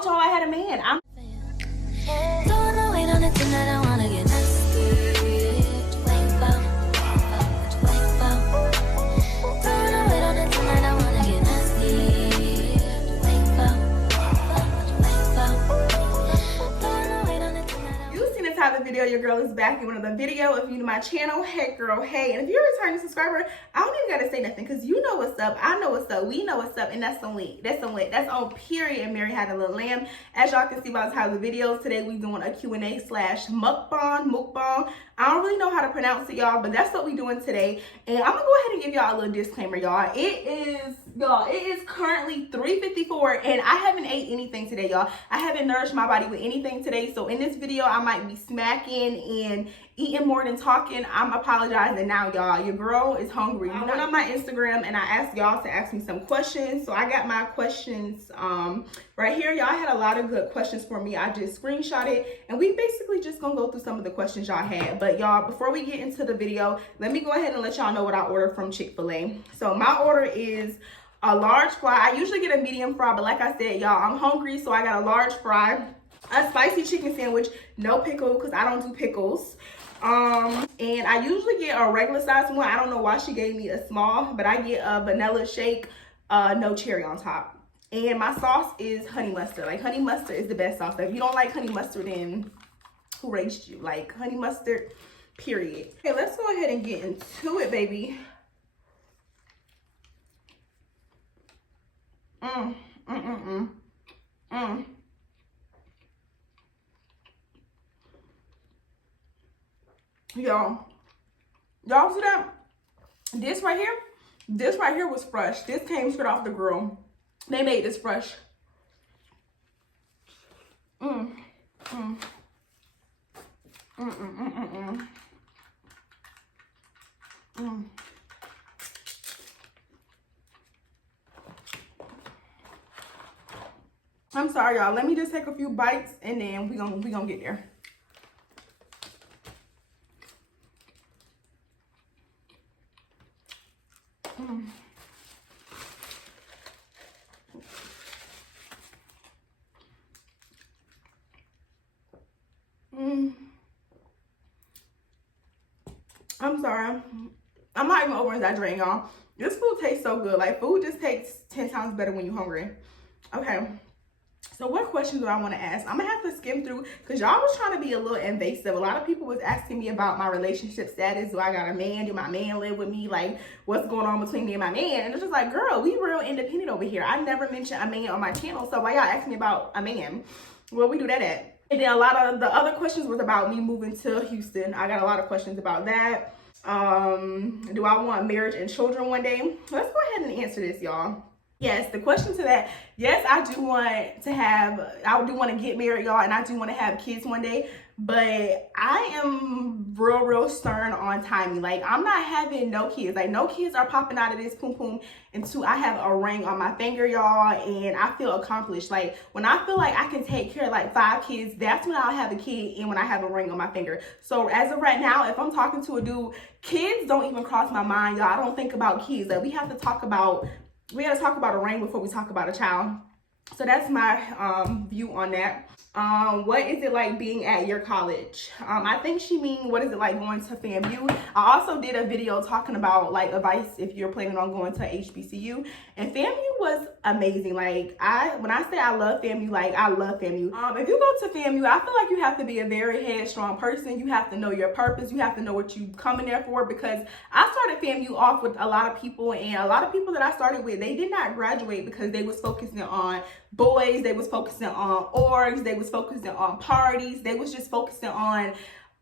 told y'all I had a man. Don't wanna wait on the thing that I wanna get nasty. Wait about. Don't wanna wait on the thing that I wanna get nasty. Wait about. Don't wanna wait on the thing that I. You've seen the type of video. Your girl is back in another video. If you're new to my channel, hey girl, hey. And if you're a returning subscriber, I don't even gotta say nothing because you know what's up. I know what's up. We know what's up, and that's on lit. That's on lit. That's on period. And Mary had a little lamb. As y'all can see by the title of the videos, today we doing a Q&A / mukbang. I don't really know how to pronounce it, y'all, but that's what we doing today. And I'm gonna go ahead and give y'all a little disclaimer, y'all. It is currently 3:54, and I haven't ate anything today, y'all. I haven't nourished my body with anything today. So in this video, I might be smacking and eating more than talking. I'm apologizing now, y'all. Your girl is hungry. I went on my Instagram and I asked y'all to ask me some questions. So I got my questions right here. Y'all had a lot of good questions for me. I just screenshot it, and we basically just gonna go through some of the questions y'all had. But y'all, before we get into the video, let me go ahead and let y'all know what I ordered from Chick-Fil-A. So my order is a large fry. I usually get a medium fry, but like I said, y'all, I'm hungry, so I got a large fry, a spicy chicken sandwich, no pickle because I don't do pickles. And I usually get a regular size one. I don't know why she gave me a small, but I get a vanilla shake, no cherry on top. And my sauce is honey mustard. Like, honey mustard is the best sauce. If you don't like honey mustard, then who raised you? Like, honey mustard, period. Okay, let's go ahead and get into it, baby. Y'all see that? This right here was fresh. This came straight off the grill. They made this fresh. I'm sorry, y'all. Let me just take a few bites and then we gonna get there. I'm sorry. I'm not even over exaggerating, y'all. This food tastes so good. Like, food just tastes 10 times better when you're hungry. Okay. So what questions do I want to ask? I'm going to have to skim through because y'all was trying to be a little invasive. A lot of people was asking me about my relationship status. Do I got a man? Do my man live with me? Like, what's going on between me and my man? And it's just like, girl, we real independent over here. I never mentioned a man on my channel. So why y'all asking me about a man? Where we do that at? And then a lot of the other questions was about me moving to Houston. I got a lot of questions about that. Do I want marriage and children one day? Let's go ahead and answer this, y'all. Yes, the question to that, yes, I do want to get married, y'all, and I do want to have kids one day, but I am real stern on timing. Like, I'm not having no kids. Like, no kids are popping out of this poom poom until I have a ring on my finger, y'all, and I feel accomplished. Like, when I feel like I can take care of like 5 kids, that's when I'll have a kid and when I have a ring on my finger. So as of right now, if I'm talking to a dude, kids don't even cross my mind, y'all. I don't think about kids. Like, we gotta talk about a ring before we talk about a child. So that's my view on that. What is it like being at your college? I think she mean, what is it like going to FAMU? I also did a video talking about like advice if you're planning on going to HBCU, and FAMU was amazing. Like, when I say I love FAMU, like, I love FAMU. If you go to FAMU, I feel like you have to be a very headstrong person. You have to know your purpose. You have to know what you coming there for, because I started FAMU off with a lot of people, and a lot of people that I started with, they did not graduate because they was focusing on boys, they was focusing on orgs, they was focusing on parties, they was just focusing on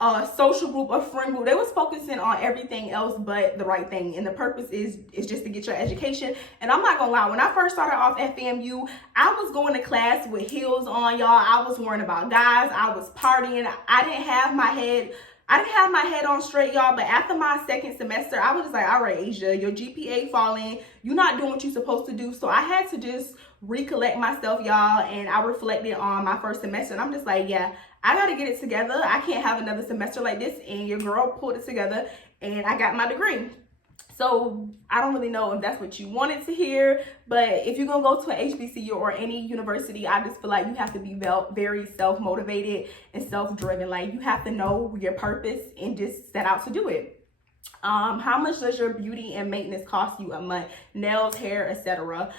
a social group, a friend group. They was focusing on everything else but the right thing, and the purpose is just to get your education. And I'm not gonna lie, when I first started off at FAMU, I was going to class with heels on, y'all. I was worrying about guys, I was partying, I didn't have my head on straight, y'all. But after my second semester, I was just like, all right, Asia, your GPA falling, you're not doing what you're supposed to do. So I had to just recollect myself, y'all, and I reflected on my first semester, and I'm just like, yeah, I gotta get it together. I can't have another semester like this. And your girl pulled it together, and I got my degree. So I don't really know if that's what you wanted to hear, but if you're gonna go to an HBCU or any university, I just feel like you have to be very self-motivated and self-driven. Like, you have to know your purpose and just set out to do it. How much does your beauty and maintenance cost you a month? Nails, hair, etc.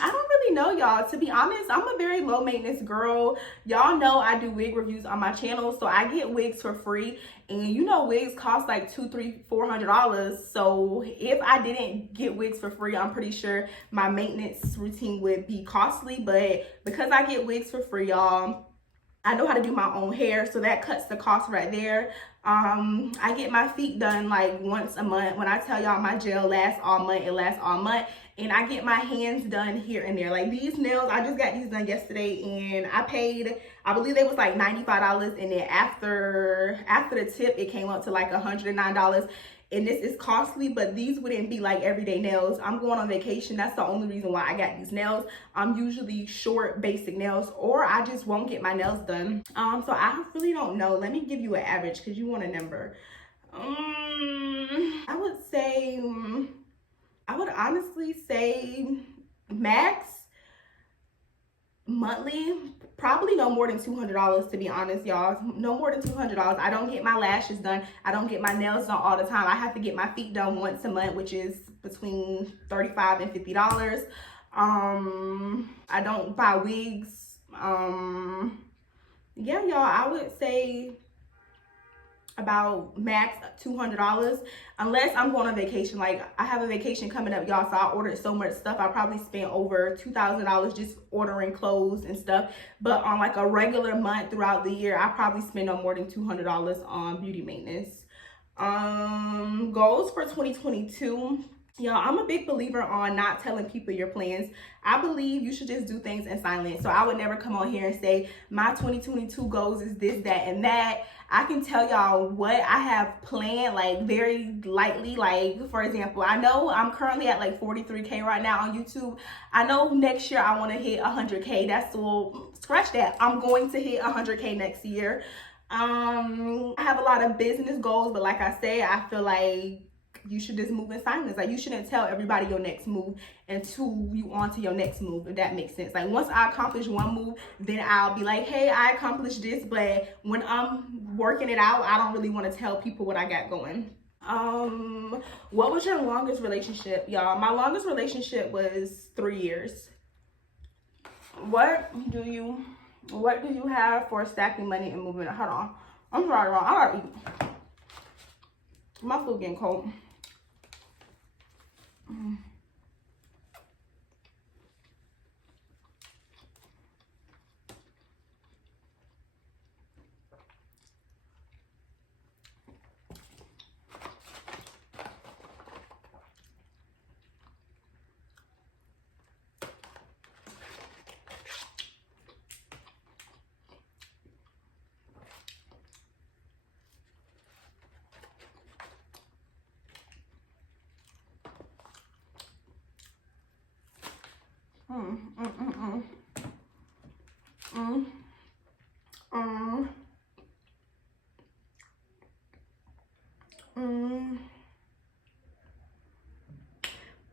I don't really know, y'all. To be honest, I'm a very low maintenance girl. Y'all know I do wig reviews on my channel, so I get wigs for free. And you know, wigs cost like $200, $300, $400. So if I didn't get wigs for free, I'm pretty sure my maintenance routine would be costly. But because I get wigs for free, y'all, I know how to do my own hair, so that cuts the cost right there. I get my feet done like once a month. When I tell y'all my gel lasts all month, it lasts all month. And I get my hands done here and there. Like these nails, I just got these done yesterday, and I paid, I believe they was like $95, and then after the tip, it came up to like $109. And this is costly, but these wouldn't be like everyday nails. I'm going on vacation. That's the only reason why I got these nails. I'm usually short, basic nails, or I just won't get my nails done. So I really don't know. Let me give you an average because you want a number. I would honestly say max monthly, probably no more than $200, to be honest, y'all. No more than $200. I don't get my lashes done. I don't get my nails done all the time. I have to get my feet done once a month, which is between $35 and $50. I don't buy wigs. Yeah, y'all, I would say about max $200, unless I'm going on vacation. Like, I have a vacation coming up, y'all, so I ordered so much stuff. I probably spent over $2,000 just ordering clothes and stuff. But on like a regular month throughout the year, I probably spend no more than $200 on beauty maintenance. Goals for 2022. Y'all, I'm a big believer on not telling people your plans. I believe you should just do things in silence. So I would never come on here and say my 2022 goals is this, that, and that. I can tell y'all what I have planned, like very lightly. Like, for example, I know I'm currently at like 43K right now on YouTube. I know next year I want to hit 100K. That's, well, scratch that. I'm going to hit 100K next year. I have a lot of business goals, but like I say, I feel like you should just move in silence. Like, you shouldn't tell everybody your next move until you on to your next move, if that makes sense. Like, once I accomplish one move, then I'll be like, hey, I accomplished this. But when I'm working it out, I don't really want to tell people what I got going. What was your longest relationship? Y'all, my longest relationship was 3 years. What do you have for stacking money and moving? Hold on. I'm sorry, y'all. I gotta eat. My food getting cold.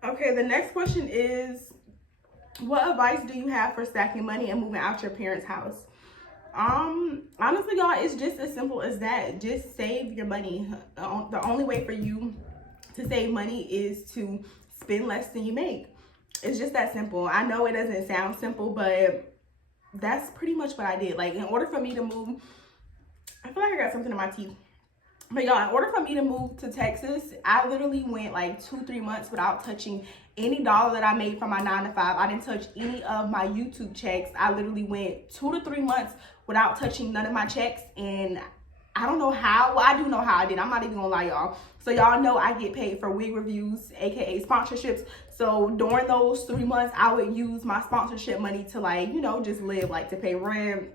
Okay, the next question is, what advice do you have for stacking money and moving out your parents' house? Honestly, y'all, it's just as simple as that. Just save your money. The only way for you to save money is to spend less than you make. It's just that simple. I know it doesn't sound simple, but that's pretty much what I did. Like, in order for me to move, I feel like I got something in my teeth. But y'all, in order for me to move to Texas, I literally went like 2-3 months without touching any dollar that I made from my 9 to 5. I didn't touch any of my YouTube checks. I literally went 2 to 3 months without touching none of my checks. And I don't know how. Well, I do know how I did. I'm not even gonna lie, y'all. So y'all know I get paid for wig reviews, aka sponsorships. So during those 3 months, I would use my sponsorship money to, like, you know, just live, like to pay rent,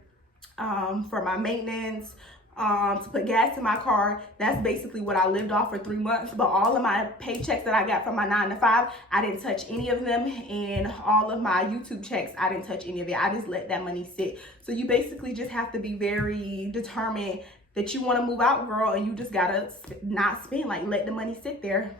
for my maintenance, to put gas in my car. That's basically what I lived off for 3 months. But all of my paychecks that I got from my 9 to 5, I didn't touch any of them. And all of my YouTube checks, I didn't touch any of it. I just let that money sit. So you basically just have to be very determined that you want to move out, girl, and you just gotta not spend, like let the money sit there.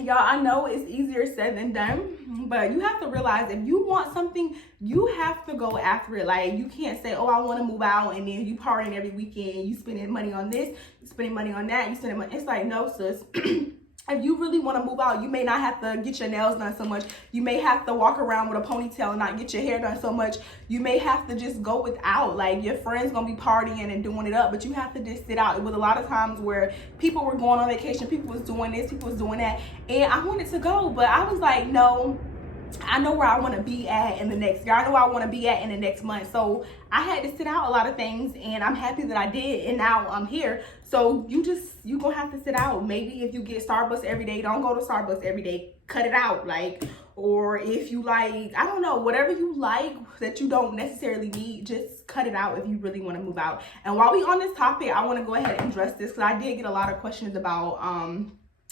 Y'all, I know it's easier said than done, but you have to realize if you want something, you have to go after it. Like, you can't say, oh, I want to move out, and then you partying every weekend, you spending money on this, you spending money on that, you spending money. It's like, no, sis. If you really want to move out, you may not have to get your nails done so much. You may have to walk around with a ponytail and not get your hair done so much. You may have to just go without. Like, your friends gonna be partying and doing it up, but you have to just sit out. It was a lot of times where people were going on vacation, people was doing this, people was doing that, and I wanted to go, but I was like, no, I know where I want to be at in the next year. I know where I want to be at in the next month. So I had to sit out a lot of things, and I'm happy that I did, and now I'm here. So you gonna have to sit out. Maybe if you get Starbucks every day, don't go to Starbucks every day. Cut it out. Like, or if you like, I don't know, whatever you like that you don't necessarily need, just cut it out if you really want to move out. And while we on this topic, I want to go ahead and address this, because I did get a lot of questions about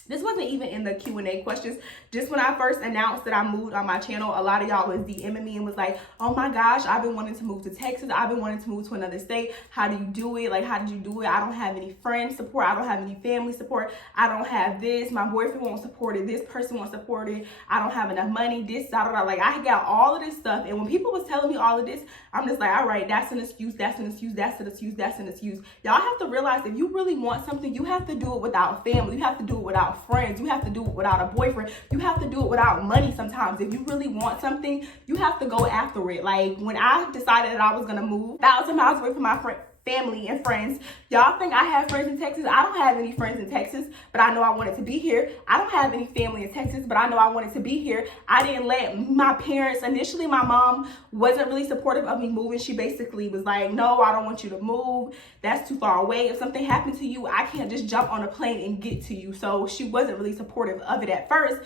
this wasn't even in the Q&A questions. Just when I first announced that I moved on my channel, a lot of y'all was DMing me and was like, oh my gosh, I've been wanting to move to Texas. I've been wanting to move to another state. How do you do it? Like, how did you do it? I don't have any friend support. I don't have any family support. I don't have this. My boyfriend won't support it. This person won't support it. I don't have enough money. This, da, da, da. Like, I got all of this stuff. And when people was telling me all of this, I'm just like, all right, that's an excuse. That's an excuse. That's an excuse. That's an excuse. Y'all have to realize, if you really want something, you have to do it without family. You have to do it without friends. You have to do it without a boyfriend. You have to do it without money sometimes. If you really want something, you have to go after it. Like, when I decided that I was going to move 1,000 miles away from my family and friends, y'all think I have friends in Texas? I don't have any friends in Texas, but I know I wanted to be here. I don't have any family in Texas, but I know I wanted to be here. I didn't let my parents, initially my mom wasn't really supportive of me moving. She basically was like, no, I don't want you to move. That's too far away. If something happened to you, I can't just jump on a plane and get to you. So she wasn't really supportive of it at first.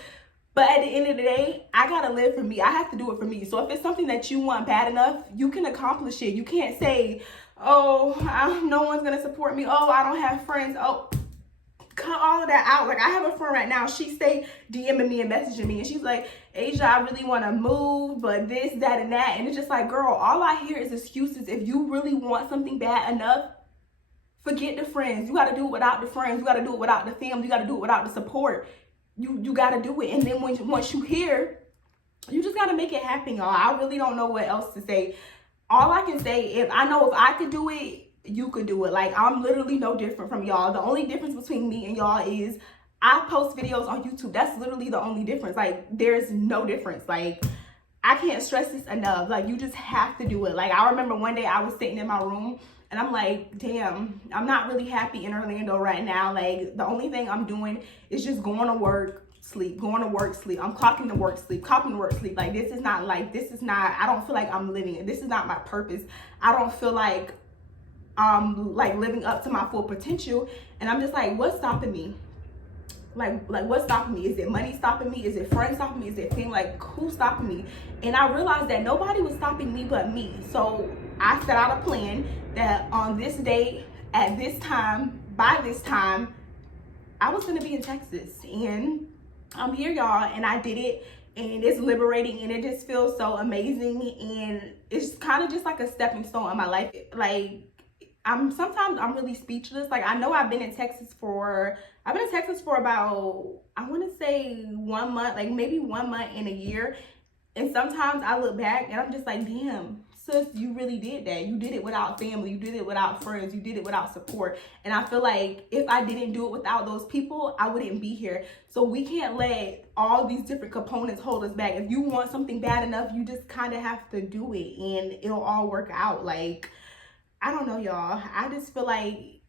But at the end of the day, I gotta live for me. I have to do it for me. So if it's something that you want bad enough, you can accomplish it. You can't say, oh, no one's gonna support me. Oh, I don't have friends. Oh, cut all of that out. Like, I have a friend right now. She stay DMing me and messaging me, and she's like, Asia, I really want to move, but this, that, and that. And it's just like, girl, all I hear is excuses. If you really want something bad enough, forget the friends. You gotta do it without the friends. You gotta do it without the family. You gotta do it without the support. You gotta do it. And then once you hear, you just gotta make it happen, y'all. I really don't know what else to say. All I can say, if I could do it, you could do it. Like, I'm literally no different from y'all. The only difference between me and y'all is I post videos on YouTube. That's literally the only difference. Like, there's no difference. Like, I can't stress this enough. Like, you just have to do it. Like, I remember one day I was sitting in my room, and I'm like, damn, I'm not really happy in Orlando right now. Like, the only thing I'm doing is just going to work, sleep, going to work, sleep. I'm clocking to work, sleep, clocking to work, sleep. Like, this is not, I don't feel like I'm living it. This is not my purpose. I don't feel like I'm like living up to my full potential. And I'm just like, what's stopping me? Like what's stopping me? Is it money stopping me? Is it friends stopping me? Is it fame? Like, who's stopping me? And I realized that nobody was stopping me but me. So I set out a plan that on this day, at this time, by this time, I was gonna be in Texas. And I'm here, y'all, and I did it, and it's liberating, and it just feels so amazing. And it's kind of just like a stepping stone in my life. Like, sometimes I'm really speechless. Like, I know I've been in Texas for about, I want to say 1 month, like maybe 1 month in a year. And sometimes I look back and I'm just like, damn, sis, you really did that. You did it without family. You did it without friends. You did it without support. And I feel like if I didn't do it without those people, I wouldn't be here. So we can't let all these different components hold us back. If you want something bad enough, you just kind of have to do it, and it'll all work out. Like, I don't know, y'all. I just feel like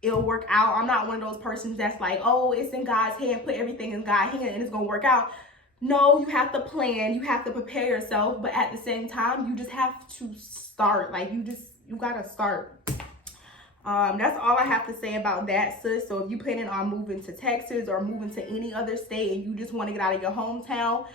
it'll work out. I'm not one of those persons that's like, oh, it's in God's hand, put everything in God's hand and it's gonna work out. No, you have to plan, you have to prepare yourself, but at the same time, you just have to start. Like, you gotta start. That's all I have to say about that, sis. So if you planning on moving to Texas or moving to any other state and you just want to get out of your hometown,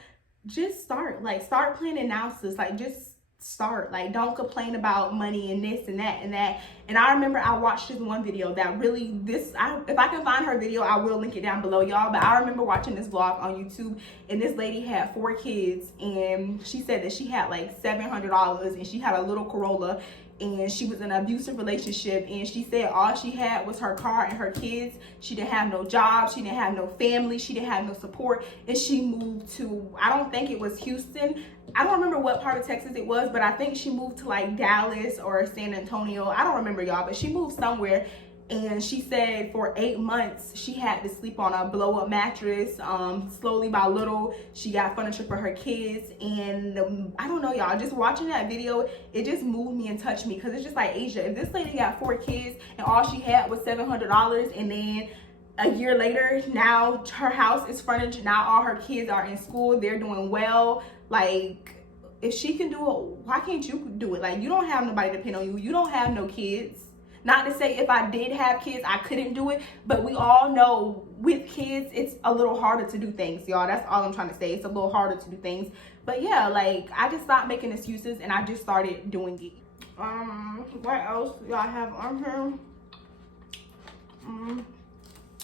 just start. Like, start planning now, sis. Like, just start. Like, don't complain about money and this and that and that. And I remember I watched this one video that really, if I can find her video, I will link it down below, y'all. But I remember watching this vlog on YouTube, and this lady had 4 kids, and she said that she had like $700, and she had a little Corolla, and she was in an abusive relationship, and she said all she had was her car and her kids. She didn't have no job, she didn't have no family, she didn't have no support, and she moved to, I don't think it was Houston, I don't remember what part of Texas it was, but I think she moved to like Dallas or San Antonio, I don't remember, y'all, but she moved somewhere. And she said for 8 months she had to sleep on a blow-up mattress. Slowly by little she got furniture for her kids, and I don't know, y'all, just watching that video, it just moved me and touched me, because it's just like, Asia, if this lady got 4 kids and all she had was $700, and then a year later now her house is furnished, now all her kids are in school, they're doing well, like, if she can do it, why can't you do it? Like, you don't have nobody to depend on you, you don't have no kids. Not to say if I did have kids, I couldn't do it, but we all know with kids, it's a little harder to do things, y'all. That's all I'm trying to say. It's a little harder to do things. But yeah, like, I just stopped making excuses and I just started doing it. What else y'all have on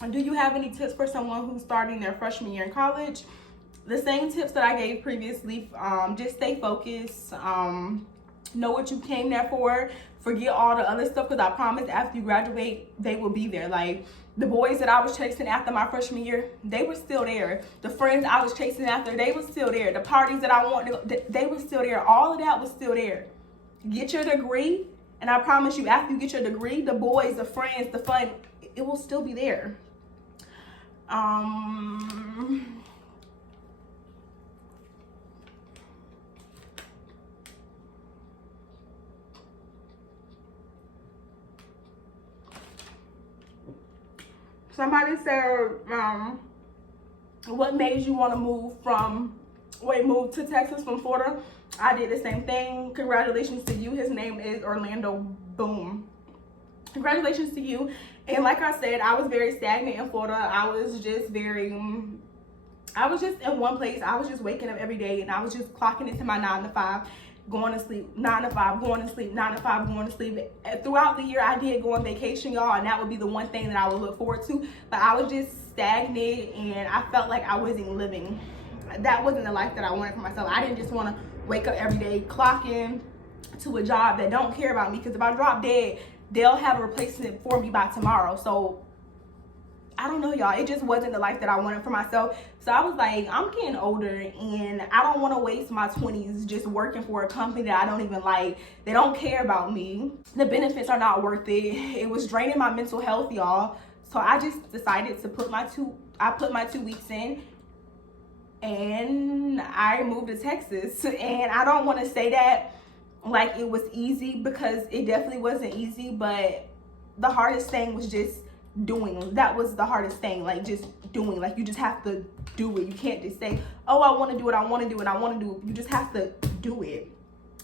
here? Do you have any tips for someone who's starting their freshman year in college? The same tips that I gave previously. Just stay focused. Know what you came there for. Forget all the other stuff, because I promise after you graduate, they will be there. Like, the boys that I was chasing after my freshman year, they were still there. The friends I was chasing after, they were still there. The parties that I wanted to go, they were still there. All of that was still there. Get your degree, and I promise you, after you get your degree, the boys, the friends, the fun, it will still be there. Somebody said, what made you want to move to Texas from Florida? I did the same thing. Congratulations to you. His name is Orlando Boom. Congratulations to you. And like I said, I was very stagnant in Florida. I was just in one place. I was just waking up every day, and I was just clocking into my 9 to 5. Going to sleep, 9 to 5, going to sleep, 9 to 5, going to sleep. Throughout the year, I did go on vacation, y'all, and that would be the one thing that I would look forward to. But I was just stagnant, and I felt like I wasn't living. That wasn't the life that I wanted for myself. I didn't just want to wake up every day, clock in to a job that don't care about me, because if I drop dead, they'll have a replacement for me by tomorrow. So I don't know, y'all, it just wasn't the life that I wanted for myself. So I was like, I'm getting older, and I don't want to waste my 20s just working for a company that I don't even like. They don't care about me. The benefits are not worth it. It was draining my mental health, y'all. So I just decided to put my 2 weeks in, and I moved to Texas. And I don't want to say that like it was easy, because it definitely wasn't easy, but the hardest thing was just doing. That was the hardest thing, like just doing. Like, you just have to do it. You can't just say, oh, I want to do it, I want to do it, I want to do it. You just have to do it.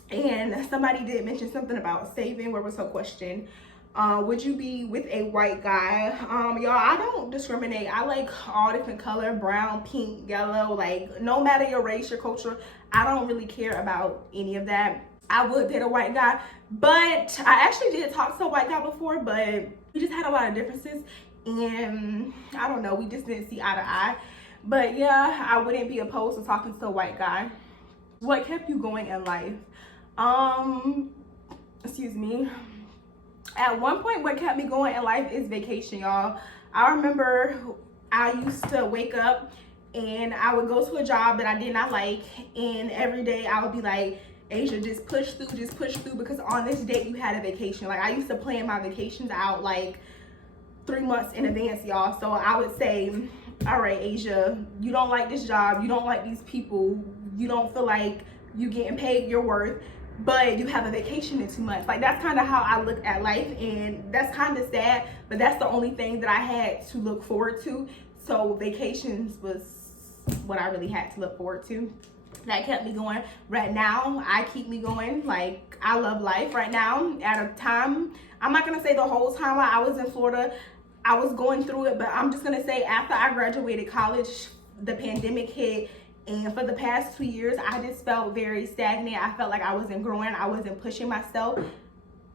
And somebody did mention something about saving. Where was her question? Would you be with a white guy? Y'all, I don't discriminate. I like all different color, brown, pink, yellow, like no matter your race, your culture, I don't really care about any of that. I would date a white guy, but I actually did talk to a white guy before, but we just had a lot of differences, and I don't know, we just didn't see eye to eye. But yeah, I wouldn't be opposed to talking to a white guy. What kept you going in life? Excuse me. At one point, what kept me going in life is vacation, y'all. I remember I used to wake up and I would go to a job that I did not like, and every day I would be like, Asia, just push through, because on this date you had a vacation. Like, I used to plan my vacations out like 3 months in advance, y'all. So I would say, all right, Asia, you don't like this job, you don't like these people, you don't feel like you getting paid your worth, but you have a vacation in 2 months. Like, that's kind of how I look at life, and that's kind of sad, but that's the only thing that I had to look forward to. So vacations was what I really had to look forward to. That kept me going. Right now, I keep me going. Like, I love life right now. At a time, I'm not gonna say the whole time while I was in Florida, I was going through it, but I'm just gonna say after I graduated college, the pandemic hit, And for the past 2 years, I just felt very stagnant. I felt like I wasn't growing. I wasn't pushing myself.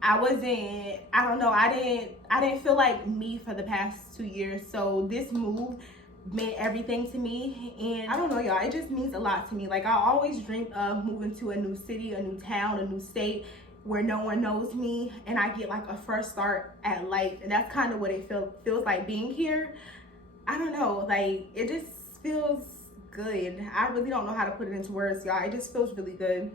I don't know, I didn't feel like me for the past 2 years. So this move meant everything to me. And I don't know, y'all, it just means a lot to me. Like, I always dreamed of moving to a new city, a new town, a new state where no one knows me, and I get like a fresh start at life. And that's kind of what it feels like being here. I don't know, like, it just feels good. I really don't know how to put it into words, y'all. It just feels really good.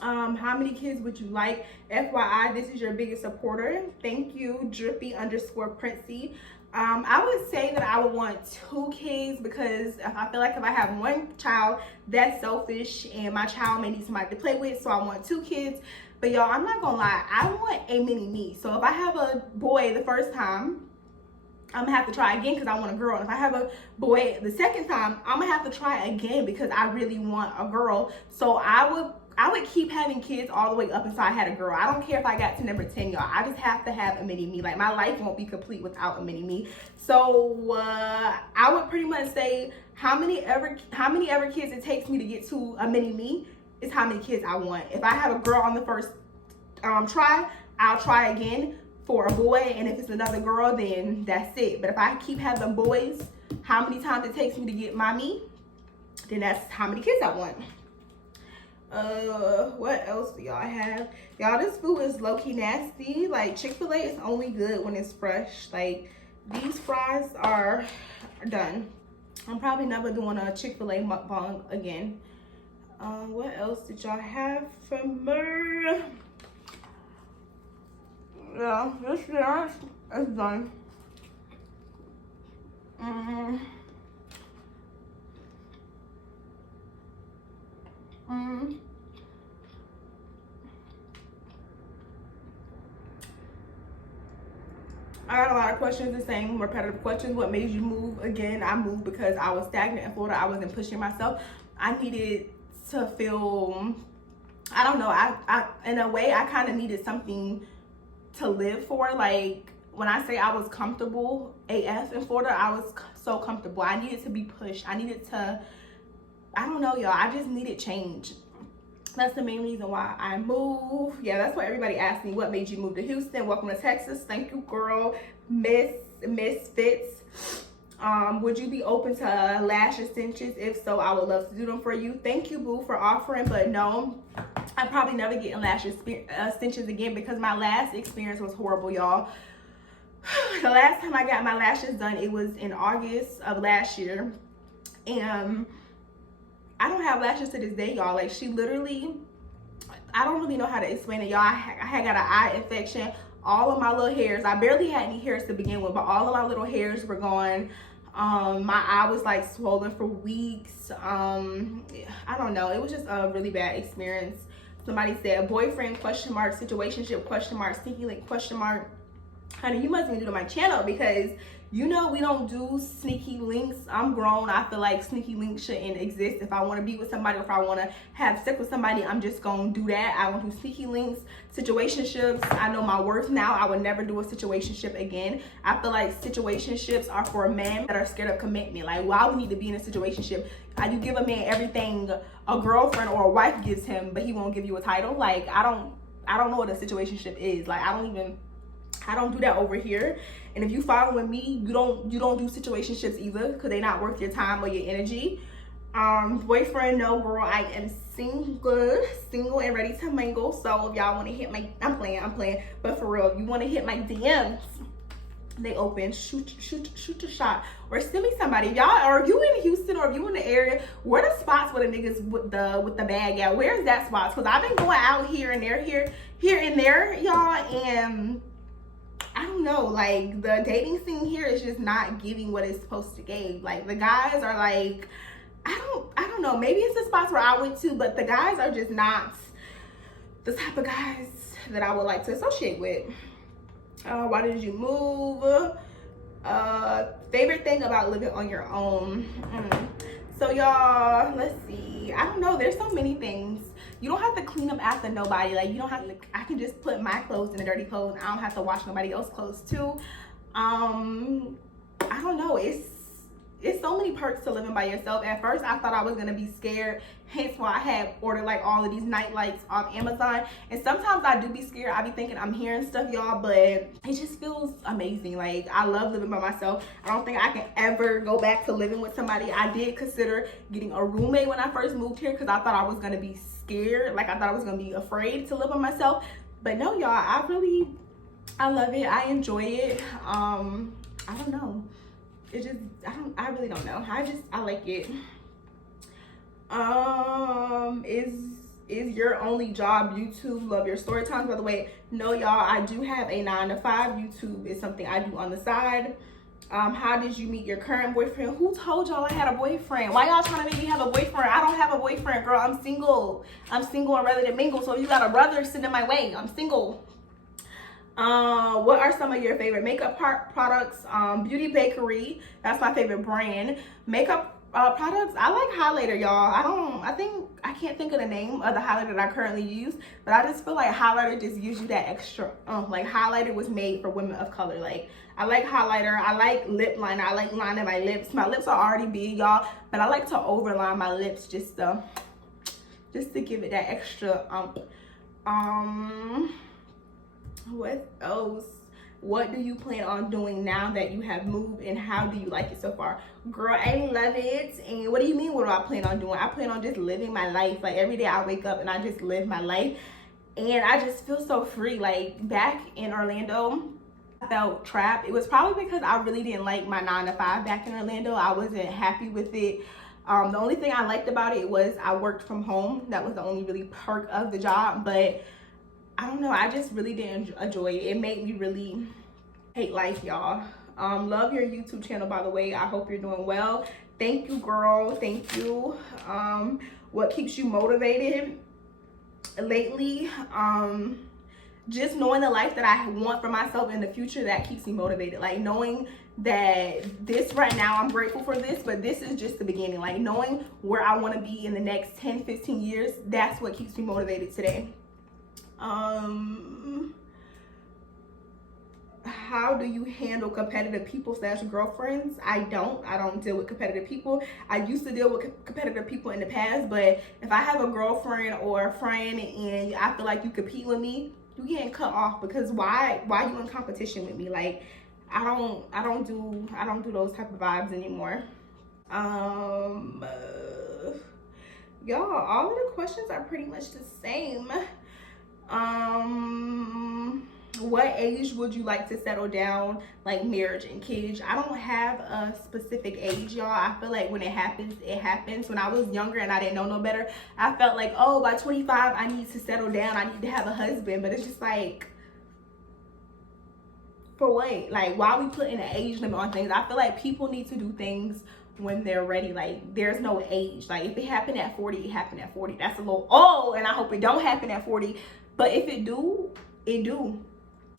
How many kids would you like? FYI, this is your biggest supporter. Thank you, drippy_princey. I would say that I would want 2 kids, because I feel like if I have 1 child, that's selfish, and my child may need somebody to play with, so I want 2 kids. But y'all, I'm not gonna lie, I want a mini me. So if I have a boy the first time, I'm gonna have to try again because I want a girl. And if I have a boy the second time, I'm gonna have to try again because I really want a girl. So I would keep having kids all the way up until I had a girl. I don't care if I got to number 10, y'all. I just have to have a mini me. Like, my life won't be complete without a mini me. So I would pretty much say how many ever kids it takes me to get to a mini me is how many kids I want. If I have a girl on the first try, I'll try again for a boy, and if it's another girl, then that's it. But if I keep having boys, how many times it takes me to get my me, then that's how many kids I want. What else do y'all have? Y'all, this food is low-key nasty. Like, Chick-Fil-A is only good when it's fresh. Like, these fries are done. I'm probably never doing a Chick-Fil-A mukbang again. What else did y'all have from me? Yeah, this is done. I got a lot of questions, the same repetitive questions. What made you move? Again, I moved because I was stagnant in Florida. I wasn't pushing myself. I needed to feel, I don't know, I in a way, I kind of needed something to live for. Like, when I say I was comfortable AF in Florida, I was so comfortable. I needed to be pushed. I needed to, I don't know, y'all, I just needed change. That's the main reason why I moved. Yeah, that's what everybody asked me. What made you move to Houston? Welcome to Texas. Thank you, girl. Miss Fitz. Would you be open to lash extensions? If so, I would love to do them for you. Thank you, boo, for offering, but no, I'm probably never getting lash extensions again because my last experience was horrible, y'all. The last time I got my lashes done, it was in August of last year, and I don't have lashes to this day, y'all. Like, she literally, I don't really know how to explain it, y'all. I had got an eye infection. All of my little hairs, I barely had any hairs to begin with, but all of my little hairs were gone. My eye was like swollen for weeks. I don't know, it was just a really bad experience. Somebody said boyfriend question mark, situationship question mark, sneaky link question mark. Honey, you must be new to my channel because you know we don't do sneaky links. I'm grown. I feel like sneaky links shouldn't exist. If I want to be with somebody, or if I want to have sex with somebody, I'm just going to do that. I won't do sneaky links. Situationships, I know my worth now. I would never do a situationship again. I feel like situationships are for men that are scared of commitment. Like, why would we need to be in a situationship? You give a man everything a girlfriend or a wife gives him, but he won't give you a title. Like, I don't know what a situationship is. Like, I don't do that over here. And if you following me, you don't do situationships either because they're not worth your time or your energy. Boyfriend, no, girl, I am single and ready to mingle. So if y'all want to hit my, I'm playing, but for real, if you want to hit my DMs, they open. Shoot a shot or send me somebody. If y'all, or if you in Houston or if you in the area, where the spots where the niggas with the bag at? Where's that spots? Because I've been going out here and there, here and there, y'all, and I don't know, like, the dating scene here is just not giving what it's supposed to give. Like, the guys are like, I don't know, maybe it's the spots where I went to, but the guys are just not the type of guys that I would like to associate with. Why did you move? Favorite thing about living on your own? So y'all, let's see, I don't know, there's so many things. You don't have to clean up after nobody. Like, you don't have to, I can just put my clothes in the dirty clothes. I don't have to wash nobody else's clothes too. I don't know, it's it's so many perks to living by yourself. At first I thought I was gonna be scared, hence why I had ordered like all of these night lights off Amazon. And sometimes I do be scared. I be thinking I'm hearing stuff, y'all, but it just feels amazing. Like, I love living by myself. I don't think I can ever go back to living with somebody. I did consider getting a roommate when I first moved here because I thought I was gonna be scared. Like, I thought I was gonna be afraid to live by myself. But no, y'all, I love it. I enjoy it. I don't know. It just, I really don't know. I like it. Is your only job YouTube? Love your story times. By the way, no, y'all, I do have a 9-to-5. YouTube is something I do on the side. How did you meet your current boyfriend? Who told y'all I had a boyfriend? Why y'all trying to make me have a boyfriend? I don't have a boyfriend, girl. I'm single. I'm single and ready to mingle. So if you got a brother sitting in my way, I'm single. What are some of your favorite makeup products? Beauty Bakery, that's my favorite brand. Makeup products, I like highlighter, y'all. I can't think of the name of the highlighter that I currently use, but I just feel like highlighter just gives you that extra, like highlighter was made for women of color. Like, I like highlighter, I like lip liner, I like lining my lips. My lips are already big, y'all, but I like to overline my lips just to give it that extra what else? What do you plan on doing now that you have moved, and how do you like it so far? Girl, I love it. And what do you mean, what do I plan on doing? I plan on just living my life. Like, every day I wake up and I just live my life, and I just feel so free. Like, back in Orlando, I felt trapped. It was probably because I really didn't like my 9-to-5 back in Orlando. I wasn't happy with it. The only thing I liked about it was I worked from home. That was the only really perk of the job, but I don't know, I just really didn't enjoy it. It made me really hate life, y'all. Love your YouTube channel, by the way. I hope you're doing well. Thank you, girl. Thank you. What keeps you motivated lately? Just knowing the life that I want for myself in the future, that keeps me motivated. Like, knowing that this right now, I'm grateful for this, but this is just the beginning. Like, knowing where I want to be in the next 10, 15 years, that's what keeps me motivated today. How do you handle competitive people / girlfriends? I don't deal with competitive people. I used to deal with competitive people in the past, but if I have a girlfriend or a friend and I feel like you compete with me, you getting cut off, because why you in competition with me? Like, I don't do those type of vibes anymore. Y'all, all of the questions are pretty much the same. What age would you like to settle down, like marriage and kids? I don't have a specific age, y'all. I feel like when it happens, it happens. When I was younger and I didn't know no better, I felt like, oh, by 25 I need to settle down, I need to have a husband. But it's just like, for what? Like, why are we putting an age limit on things? I feel like people need to do things when they're ready. Like, there's no age. Like, if it happened at 40, it happened at 40. That's a little old, and I hope it don't happen at 40. But if it do, it do.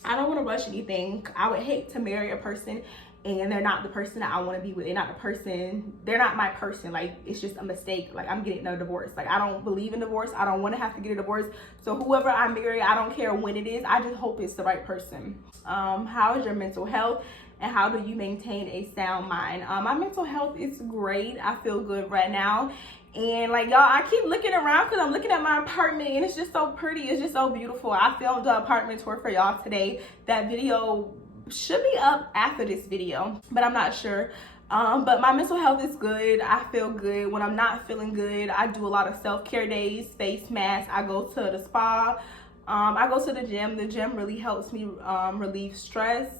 I don't want to rush anything. I would hate to marry a person and they're not the person that I want to be with. They're not my person. Like, it's just a mistake. Like, I'm getting a divorce. Like, I don't believe in divorce. I don't want to have to get a divorce. So whoever I marry, I don't care when it is. I just hope it's the right person. How is your mental health? And how do you maintain a sound mind? My mental health is great. I feel good right now. And like, y'all, I keep looking around because I'm looking at my apartment and it's just so pretty. It's just so beautiful. I filmed the apartment tour for y'all today. That video should be up after this video, but I'm not sure. But my mental health is good. I feel good. When I'm not feeling good, I do a lot of self-care days, face masks. I go to the spa. I go to the gym. The gym really helps me relieve stress.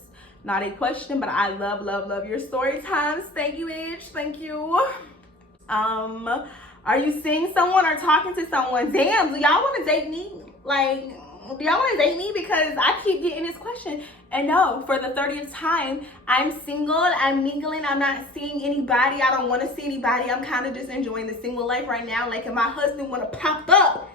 Not a question, but I love your story times. Thank you, Edge. Thank you. Are you seeing someone or talking to someone? Damn, do y'all want to date me? Like, do y'all want to date me? Because I keep getting this question. And no, for the 30th time, I'm single, I'm mingling, I'm not seeing anybody. I don't want to see anybody. I'm kind of just enjoying the single life right now. Like, if my husband want to pop up,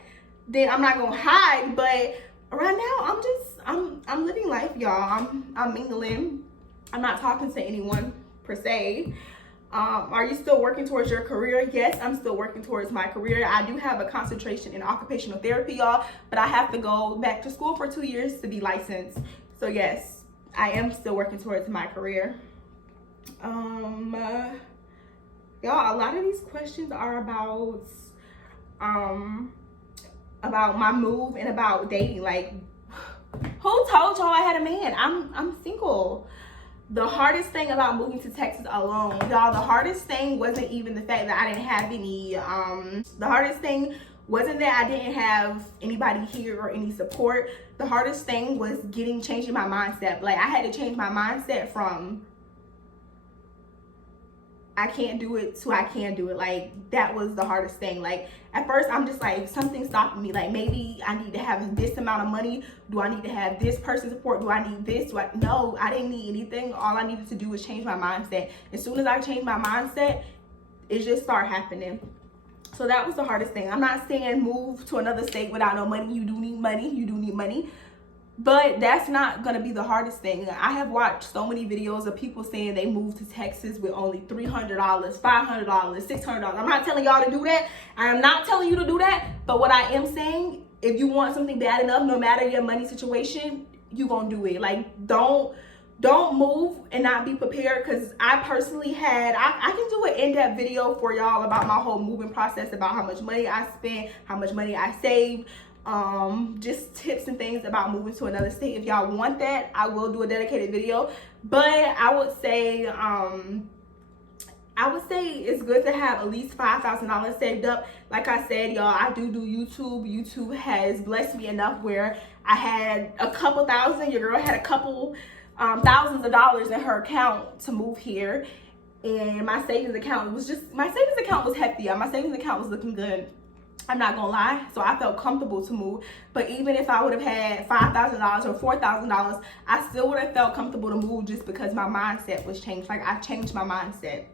then I'm not going to hide. But right now, I'm living life, y'all. I'm mingling. I'm not talking to anyone per se. Are you still working towards your career? Yes, I'm still working towards my career. I do have a concentration in occupational therapy, y'all, but I have to go back to school for 2 years to be licensed. So yes, I am still working towards my career. Y'all, a lot of these questions are about my move and about dating. Like, who told y'all I had a man? I'm single. The hardest thing about moving to Texas alone, y'all, the hardest thing wasn't even the fact that I didn't have any, the hardest thing wasn't that I didn't have anybody here or any support. The hardest thing was changing my mindset. Like, I had to change my mindset from I can't do it to I can do it. Like, that was the hardest thing. Like, at first I'm just like, something's stopping me. Like, maybe I need to have this amount of money. Do I need to have this person's support? Do I need this? No, I didn't need anything. All I needed to do was change my mindset. As soon as I changed my mindset, it just started happening. So that was the hardest thing. I'm not saying move to another state without no money. You do need money. You do need money. But that's not going to be the hardest thing. I have watched so many videos of people saying they moved to Texas with only $300, $500, $600. I'm not telling y'all to do that. I am not telling you to do that. But what I am saying, if you want something bad enough, no matter your money situation, you're going to do it. Like, don't move and not be prepared, because I personally had, I can do an in-depth video for y'all about my whole moving process, about how much money I spent, how much money I saved, just tips and things about moving to another state. If y'all want that, I will do a dedicated video. But I would say it's good to have at least $5,000 saved up. Like I said, y'all, I do YouTube. YouTube has blessed me enough where I had a couple thousand. Your girl had a couple thousands of dollars in her account to move here. And my savings account was hefty. My savings account was looking good. I'm not gonna lie. So I felt comfortable to move. But even if I would have had $5,000 or $4,000, I still would have felt comfortable to move, just because my mindset was changed. Like, I changed my mindset.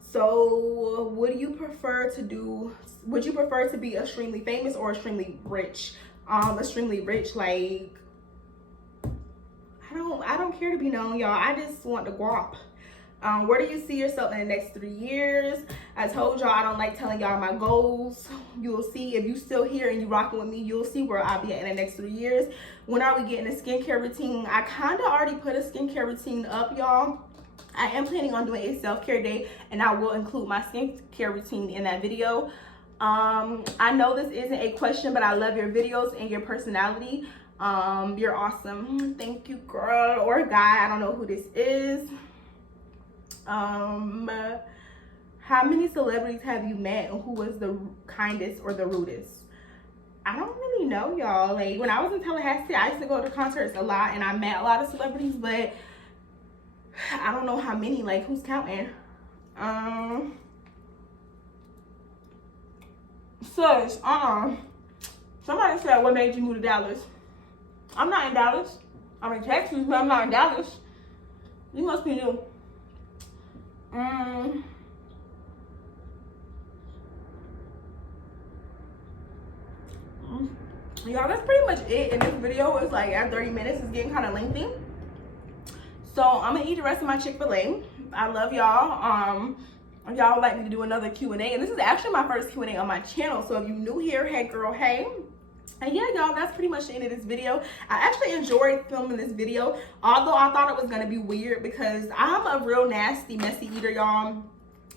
So would you prefer to be extremely famous or extremely rich? Extremely rich, like, I don't care to be known, y'all. I just want the guap. Where do you see yourself in the next 3 years? I told y'all I don't like telling y'all my goals. You'll see, if you still here and you rocking with me, you'll see where I'll be at in the next 3 years. When are we getting a skincare routine? I kind of already put a skincare routine up, y'all. I am planning on doing a self-care day, and I will include my skincare routine in that video. I know this isn't a question, but I love your videos and your personality. You're awesome. Thank you, girl, or guy. I don't know who this is. How many celebrities have you met, and who was the kindest or the rudest? I don't really know, y'all. Like, when I was in Tallahassee, I used to go to concerts a lot, and I met a lot of celebrities, but I don't know how many. Like, who's counting? Sus, somebody said, what made you move to Dallas? I'm not in Dallas. I'm in Texas, but I'm not in Dallas. You must be new. Y'all, that's pretty much it in this video. It's like at 30 minutes. It's getting kind of lengthy. So I'm gonna eat the rest of my Chick-Fil-A. I love y'all. If y'all would like me to do another Q&A, and this is actually my first Q&A on my channel, so if you're new here, hey girl, hey. And yeah, y'all, that's pretty much the end of this video. I actually enjoyed filming this video, although I thought it was gonna be weird because I'm a real nasty, messy eater, y'all.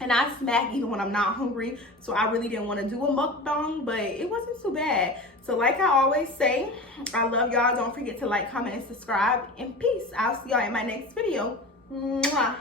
And I smack even when I'm not hungry, so I really didn't want to do a mukbang, but it wasn't too bad. So like I always say, I love y'all. Don't forget to like, comment, and subscribe. And peace. I'll see y'all in my next video. Mwah.